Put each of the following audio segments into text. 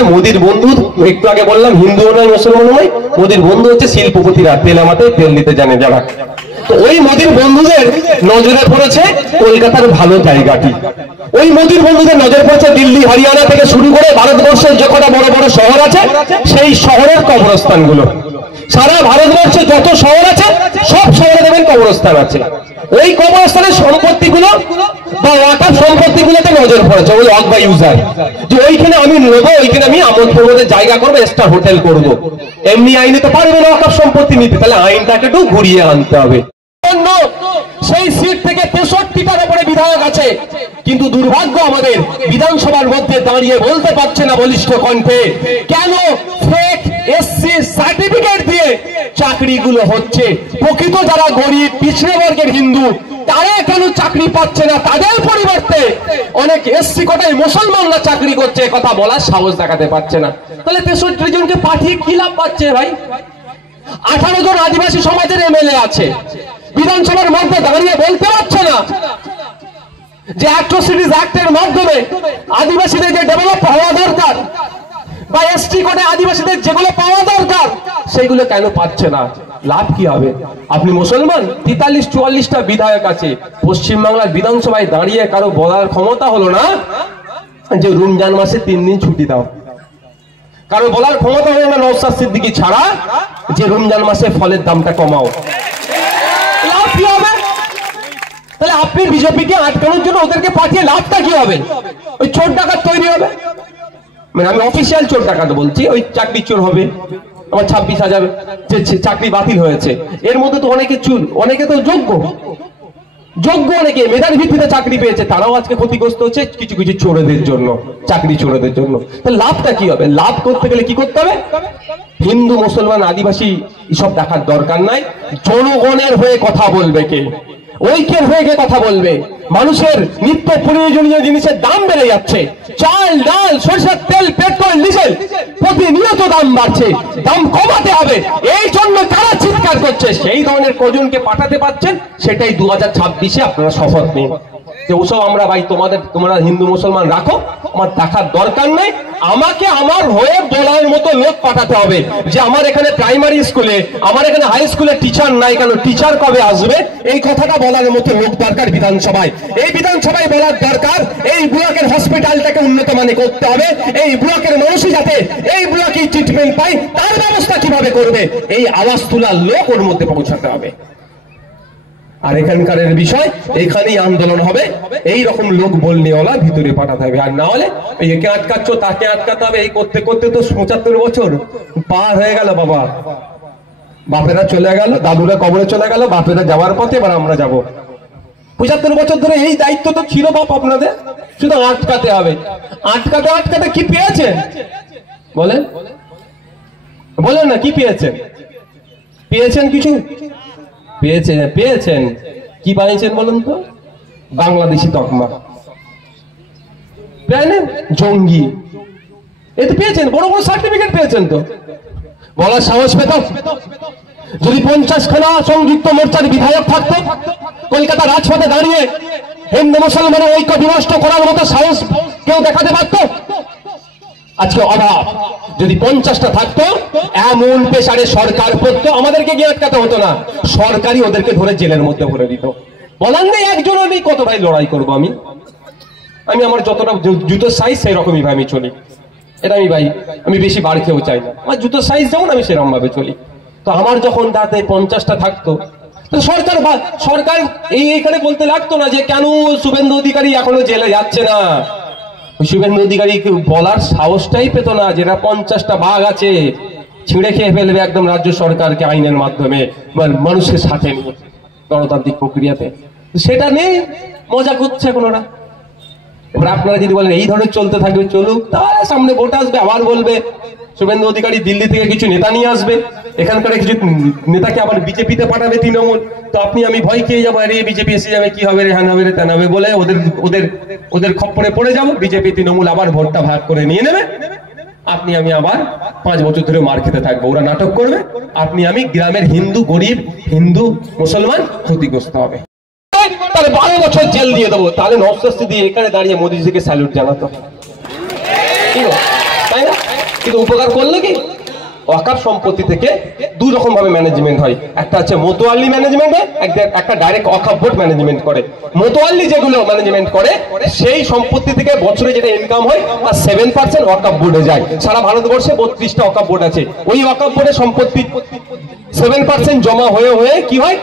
হচ্ছে মোদির বন্ধু, একটু আগে বললাম হিন্দু নয় মুসলমান নয়, মোদির বন্ধু হচ্ছে শিল্পপতিরা, তেল আমাতে তেল দিতে জানে যারা। তো ওই মোদির বন্ধুদের নজরে পড়েছে কলকাতার ভালো জায়গাটি, ওই মোদির বন্ধুদের নজর পড়েছে দিল্লি হরিয়ানা থেকে শুরু করে ভারতবর্ষের যে কটা বড় বড় শহর আছে সেই শহরের কবরস্থানগুলো। সারা ভারতবর্ষে যত শহর আছে সব শহরে দেখবেন কবরস্থান আছে। ওই কবরস্থানের সম্পত্তিগুলো বা ওয়াকাফ সম্পত্তিগুলোতে নজর পড়েছে, ওই ওয়াক বাই ইউজার, যে ওইখানে আমি নেবো, ওইখানে আমি আমোদ প্রমোদের জায়গা করবো, স্টার হোটেল করবো। এমনি আইনে তো পারবে না ওয়াকাফ সম্পত্তি নিতে, তাহলে আইনটাকে একটু ঘুরিয়ে আনতে হবে। সেই সিট থেকে 63টার উপরে বিধায়ক আছে, কিন্তু দুর্ভাগ্য আমাদের বিধানসভার মধ্যে দাঁড়িয়ে বলতে পারছে না বলিষ্ঠ কণ্ঠে কেন ফেক এসসি সার্টিফিকেট দিয়ে চাকরিগুলো হচ্ছে। প্রকৃত যারা গরিব পিছড়ে বর্গের হিন্দু তারা কেন চাকরি পাচ্ছে না, তাদের পরিবর্তে অনেক এসসি কোটায় মুসলমানরা চাকরি করছে, কথা বলার সাহস দেখাতে পারছে না। তাহলে 63 জনকে পাঠিয়ে কি লাভ পাচ্ছে ভাই? 18 জন আদিবাসী সমাজের এমএলএ আছে, বিধানসভার মধ্যে দাঁড়িয়ে বলতে পারছে না যে অ্যাট্রোসিটিজ অ্যাক্টের মাধ্যমে আদিবাসীদের যে ডেভেলপ হওয়া দরকার বা এসটি কোডে আদিবাসীদের যেগুলো পাওয়া দরকার সেগুলো কেন পাচ্ছে না? লাভ কি হবে? আপনি মুসলমান, 43-44টা বিধায়ক আছে, পশ্চিমবাংলার বিধানসভায় দাঁড়িয়ে কারো বলার ক্ষমতা হলো না যে রমজান মাসে 3 দিন ছুটি দাও। কারো বলার ক্ষমতা হলো না নওশাদ সিদ্দিকী ছাড়া যে রমজান মাসে ফলের দামটা কমাও। লাভ কি হবে? তাহলে আপনি বিজেপিকে আটকানোর জন্য ওদেরকে পাঠিয়ে লাভটা কি হবে? ওই চোর ডাকাত তৈরি হবে, মানে আমি অফিসিয়াল চোর ডাকাত বলছি, ওই চাকরি চোর হবে। আমার 26,000 যে চাকরি বাতিল হয়েছে, এর মধ্যে তো অনেকে চুর, অনেকে তো যোগ্য, অনেকে মেধার ভিত্তিতে চাকরি পেয়েছে, তারাও আজকে ক্ষতিগ্রস্ত হচ্ছে কিছু কিছু চোরদের জন্য, চাকরি চোরদের জন্য। তাহলে লাভটা কি হবে? লাভ করতে গেলে কি করতে হবে? হিন্দু মুসলমান আদিবাসী এসব দেখার দরকার নাই, জনগণের হয়ে কথা বলবে কে, ঐক্যের হয়ে কে কথা বলবে। মানুষের নিত্য প্রয়োজনীয় জিনিসের দাম বেড়ে যাচ্ছে, চাল ডাল সরষের তেল পেট্রোল ডিজেল প্রতিনিয়ত দাম বাড়ছে, দাম কমাতে হবে, এই জন্য তারা চিৎকার করছে। সেই ধরনের কজনকে পাঠাতে পারছেন, সেটাই 2026-এ আপনারা শপথ নিন যে ওসব আমরা ভাই তোমরা হিন্দু মুসলমান রাখো, আমার দেখার দরকার নাই। আমাকে আমার হয়ে বলার মতো লোক পাঠাতে হবে যে আমার এখানে প্রাইমারি স্কুলে, আমার এখানে হাই স্কুলে টিচার নাই কেন, টিচার কবে আসবে, এই কথাটা বলার মতো লোক দরকার বিধানসভায়। এই বিধানসভায় বলার দরকার এই ব্লকের হসপিটালটাকে উন্নত মানে করতে হবে, এই ব্লকের মানুষই যাতে এই ব্লকে ট্রিটমেন্ট পায় তার ব্যবস্থা কিভাবে করবে, এই আওয়াজ তোলার লোক ওর মধ্যে পৌঁছাতে হবে। আর এখানকার বিষয় এখানেই আন্দোলন হবে, এই রকম লোক বলনেওয়ালা ভিতরে পাঠাতে হবে। আর না হলে একে আটকাচ্ছ তাকে আটকাতে হবে, এই করতে করতে তো 75 বছর পার হয়ে গেল। বাবা বাপেরা চলে গেল, দাদুরা কবরে চলে গেল, বাপেরা যাওয়ার পথে এবার আমরা যাব। 75 বছর ধরে এই দায়িত্ব তো ছিল বাপ আপনাদের, শুধু আটকাতে হবে। আটকাতে আটকাতে কি পেয়েছেন বলেন, বলেন না কি পেয়েছেন? পেয়েছেন কিছু? পেয়েছেন কি পাইছেন বলুন তো? বাংলাদেশি তকমা, জঙ্গি, এ তো পেয়েছেন, বড় বড় সার্টিফিকেট পেয়েছেন। তো বলার সাহস পেত? যদি 50খানা সংযুক্ত মোর্চার বিধায়ক থাকতো, কলকাতা রাজপথে দাঁড়িয়ে হিন্দু মুসলমানের ঐক্য বিনষ্ট করার মতো সাহস কেউ দেখাতে পারত? আজকে অভাব। যদি 50টা থাকতো, এমন পেশারে সরকার পড়তো, আমাদেরকে গিয়ে আটকাতে হতো না, সরকারই ওদেরকে ধরে জেলের মধ্যে ভরে দিত। বলার নেই একজন আমি কত ভাই লড়াই করবো, আমি আমার যতটা জুতোর সাইজ সেই রকমই ভাই আমি চলি। এটা আমি বেশি বার খেয়েও চাই না, আমার জুতোর সাইজ যেমন আমি সেরকম ভাবে চলি। তো আমার যখন তাতে 50টা থাকতো, তো সরকার এইখানে বলতে লাগতো না যে কেন শুভেন্দু অধিকারী এখনো জেলে যাচ্ছে না। শুভেন্দু অধিকারী বলার সাহসটাই পেত না, যেটা 50টা বাঘ আছে ছিঁড়ে খেয়ে ফেলবে একদম রাজ্য সরকারকে আইনের মাধ্যমে, মানুষের সাথে নিয়ে গণতান্ত্রিক প্রক্রিয়াতে। সেটা নেই, মজা করছে এখন ওরা। এবার আপনারা যদি বলেন এই ধরনের চলতে থাকবে, চলুক, তাহলে সামনে ভোট আসবে, আবার বলবে শুভেন্দু অধিকারী দিল্লি থেকে কিছু নেতা নিয়ে আসবে, এখানকার কিছু নেতাকে আবার বিজেপিতে পাঠাবে তৃণমূল। তো আপনি আমি ভয় খেয়ে যাবো, আরে বিজেপি এসে যাবে, কি হবে রে, হ্যান হবে রে, তেন হবে বলে ওদের খপ্পরে পড়ে যাবো। বিজেপি তৃণমূল আবার ভোটটা ভাগ করে নিয়ে নেবে, আপনি আমি আবার 5 বছর ধরে মার খেতে থাকবো। ওরা নাটক করবে, আপনি আমি গ্রামের হিন্দু, গরিব হিন্দু মুসলমান ক্ষতিগ্রস্ত হবে। তাহলে 12 বছর জেল দিয়ে দেবো, তাহলে নওশাদ সিদ্দিকী এখানে দাঁড়িয়ে মোদিজিকে স্যালুট জানাতো, তাই না? কিন্তু উপকার করলো কি? ওয়াকফ সম্পত্তি থেকে দুই রকম ভাবে ম্যানেজমেন্ট হয়, একটা হচ্ছে মোতোয়াল্লি ম্যানেজমেন্ট হয়, একটা ডাইরেক্ট ওয়াকফ বোর্ড ম্যানেজমেন্ট করে। মোতোয়াল্লি যেগুলো ম্যানেজমেন্ট করে সেই সম্পত্তি থেকে বছরে যেটা ইনকাম হয় তার 7% ওয়াকফ বোর্ডে যায়। সারা ভারতবর্ষে 32টা ওয়াকফ বোর্ড আছে। ওই ওয়াকফ বোর্ডের সম্পত্তি 7% জমা হয়ে হয়ে কি হয়,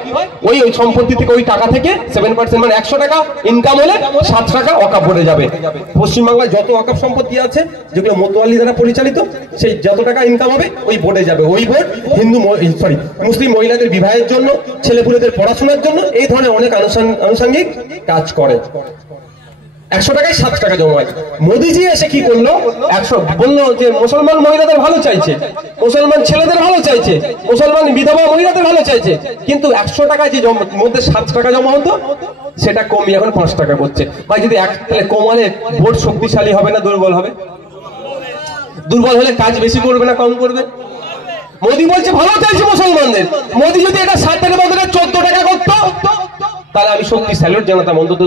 ওই সম্পত্তি থেকে ওই টাকা থেকে 7% মানে 100 টাকা ইনকাম হলে 7 টাকা ওয়াকফ বোর্ডে যাবে। পশ্চিমবাংলায় যত ওয়াকফ সম্পত্তি আছে যেগুলো মোতোয়াল্লি দ্বারা পরিচালিত, সেই যত টাকা ইনকাম হবে ওই বোর্ডে যাবে। ওই বোর্ড মুসলিম মহিলাদের বিবাহের জন্য, ছেলেপুলেদের পড়াশোনার জন্য এই ধরনের অনেক আনুষঙ্গিক কাজ করে। 100 টাকায় 7 টাকা জমা হয়। মোদিজি এসে কি করলো, 100 বললো যে মুসলমান মহিলাদের ভালো চাইছে, মুসলমান ছেলেদের ভালো চাইছে, মুসলমান বিধবা মহিলাদের ভালো চাইছে, কিন্তু 100 টাকা যে মধ্যে 7 টাকা জমা হতো সেটা কমিয়ে এখন 5 টাকা করছে। ভাই যদি তাহলে কমালে ভোট শক্তিশালী হবে না দুর্বল হবে? দুর্বল হলে কাজ বেশি করবে না কম করবে? মোদি বলছে ভালো চাইছে মুসলমানদের, মোদি যদি এটা 7 টাকা বদলে 14 টাকা করতো তাহলে আমি সত্যি স্যালুট জানাতাম। অন্তত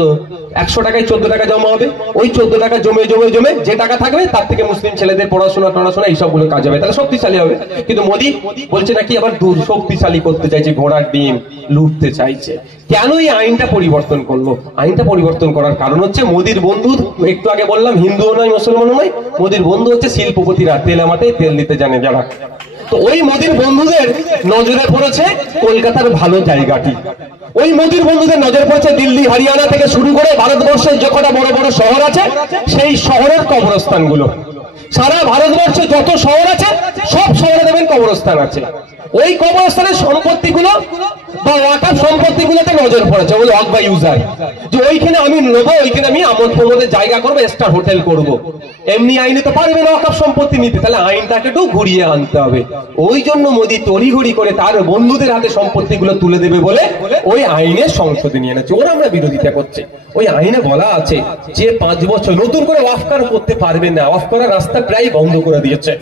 100 টাকায় 14 টাকা জমা হবে, ওই 14 টাকা জমে জমে জমে যে টাকা থাকবে তার থেকে মুসলিম ছেলেদের পড়াশোনা এইসবগুলো কাজ হবে, তাহলে শক্তিশালী হবে। কিন্তু মোদি বলছে নাকি আবার শক্তিশালী করতে চাইছে, ঘোড়ার ডিম লুটতে চাইছে। কেন এই আইনটা পরিবর্তন করলো? আইনটা পরিবর্তন করার কারণ হচ্ছে মোদির বন্ধু, একটু আগে বললাম হিন্দুও নয় মুসলমানও নয়, মোদির বন্ধু হচ্ছে শিল্পপতিরা, তেল আমাতে তেল দিতে জানে যারা। তো ওই মোদির বন্ধুদের নজরে পড়েছে কলকাতার ভালো জায়গাটি। ওই মোদির বন্ধুদের নজর পড়েছে দিল্লি, হরিয়ানা থেকে শুরু করে ভারতবর্ষের যে কটা বড় বড় শহর আছে সেই শহরের কবরস্থানগুলো। সারা ভারতবর্ষে যত শহর আছে সব শহরে দেবেন কবরস্থান আছে। ওই কবরস্থানের সম্পত্তিগুলো বা ওয়াকফ সম্পত্তিগুলোতে নজর পড়েছে, ওগুলো ওয়াকফ বাই ইউজার, যে ওইখানে আমি নেবো, ওইখানে আমি আমোদ প্রমোদের জায়গা করবো, স্টার হোটেল করব। এমনি আইনে তো পারবে না ওয়াকফ সম্পত্তি নিতে, তাহলে আইনটাকে একটু ঘুরিয়ে আনতে হবে। ওই জন্য মোদি তড়িঘড়ি করে তার বন্ধুদের হাতে সম্পত্তিগুলো তুলে দেবে বলে ওই আইনে সংশোধনী এনেছে। ওরা আমরা বিরোধিতা করছে। ওই আইনে বলা আছে যে 5 বছর নতুন করে ওয়াকফ করতে পারবেন না, ওয়াকফ করার রাস্তা প্রায় বন্ধ করে দিয়েছে।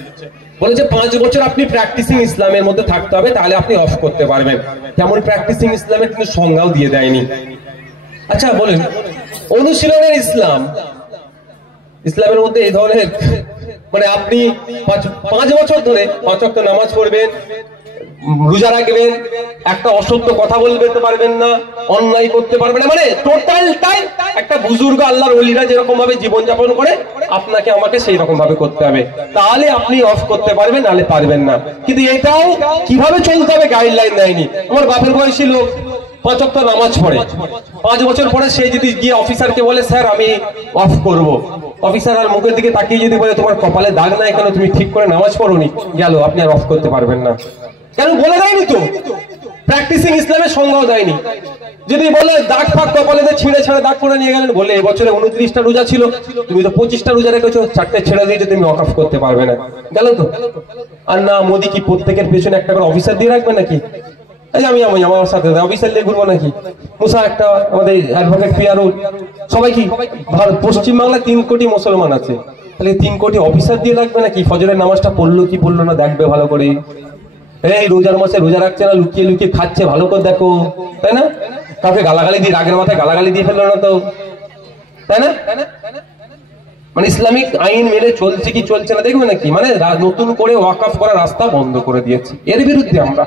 বলেছে 5 বছর আপনি প্র্যাকটিসিং ইসলামের মধ্যে থাকতে হবে, তাহলে আপনি অফ করতে পারবেন। তেমন প্র্যাকটিসিং ইসলামের কিন্তু সংজ্ঞাও দিয়ে দেয়নি। আচ্ছা বলেন, অনুশীলনের ইসলাম, ইসলামের মধ্যে এই ধরনের মানে আপনি 5 বছর ধরে 5 ওয়াক্ত নামাজ পড়বেন, রোজা রাখবেন, একটা অসত্য কথা বলতে পারবেন না, অন্যায় করতে পারবেন না, মানে টোটালটাই একটা বুজুর্গ আল্লাহর ওলিরা যেরকম ভাবে জীবনযাপন করে আপনাকে আমাকে সেই রকম ভাবে করতে হবে, তাহলে আপনি অফ করতে পারবেন, নাহলে পারবেন না। কিন্তু এটাও কিভাবে চলতে হবে গাইডলাইন দেয়নি। আমার বাপের বয়সী লোক 5 ওয়াক্ত নামাজ পড়ে, 5 বছর পরে সে যদি গিয়ে অফিসারকে বলে স্যার আমি অফ করব, অফিসার আর মুখের দিকে তাকিয়ে যদি বলে তোমার কপালে দাগ নাই কেন, তুমি ঠিক করে নামাজ পড়োনি, গেল, আপনি আর অফ করতে পারবেন না। কেন বলে দেয়নি তো, প্র্যাকটিসিং ইসলামের সংজ্ঞাও দেয়নি। যদি বলে দাগ ফাগ কপালে ছিঁড়ে ছেড়ে দাগ করে নিয়ে গেলেন, বলে এবছরে 29টা রোজা ছিল, তুমি তো 25টা রোজা রেখেছো, 4টে ছেড়ে দিয়েছো, তুমি ওয়াকফ করতে পারবে না, গেল তো। আর না, মোদি কি প্রত্যেকের পেছনে একটা করে অফিসার দিয়ে রাখবে নাকি? আমি আমার সাথে অফিসার দিয়ে ঘুরবো নাকি? মুসা একটা, আমাদের অ্যাডভোকেট পিয়ারুল, সবাই কি পশ্চিমবাংলায় 3 কোটি মুসলমান আছে, তাহলে 3 কোটি অফিসার দিয়ে রাখবে নাকি? ফজরের নামাজটা পড়লো কি পড়লো না দেখবে ভালো করে। এই রোজার মাসে রোজা রাখছে না, লুকিয়ে লুকিয়ে খাচ্ছে, ভালো করে দেখো, তাই না? কাউকে গালাগালি দিয়ে, রাগের মাথায় গালাগালি দিয়ে ফেললো না তো, তাই না? মানে ইসলামিক আইন মেনে চলছে কি চলছে না দেখবে নাকি? মানে নতুন করে ওয়াকফ করার রাস্তা বন্ধ করে দিয়েছে, এর বিরুদ্ধে আমরা।